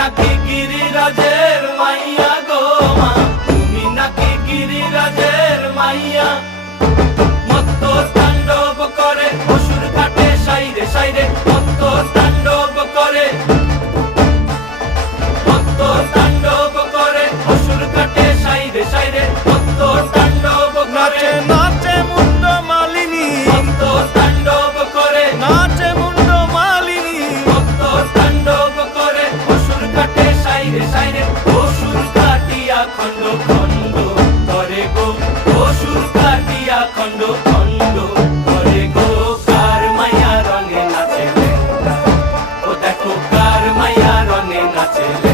নাকি গিরিরাজের মাইয়া গো মা, তুমি নাকি গিরিরাজের মাইয়া। মত্ত তাণ্ডব করে অসুর কাটে সাইরে সাইরে, মত্ত তাণ্ডব করে, মত্ত তাণ্ডব করে অসুর কাটে সাইরে সাইরে, মত্ত তাণ্ডব করে। নাচে মুন্ড মালিনী, মত্ত তাণ্ডব করে, নাচে মুন্ড মালিনী, মত্ত তাণ্ডব করে অসুর কাটে সাইরে সাইরে, অসুর কাটিয়া খণ্ড খণ্ড করে গো, অসুর কাটিয়া খণ্ড খণ্ড করে গো। কার মায়া রঙে নাচে লেঙ্গা, ও দেখো কার মায়া রঙে নাচে লেঙ্গা।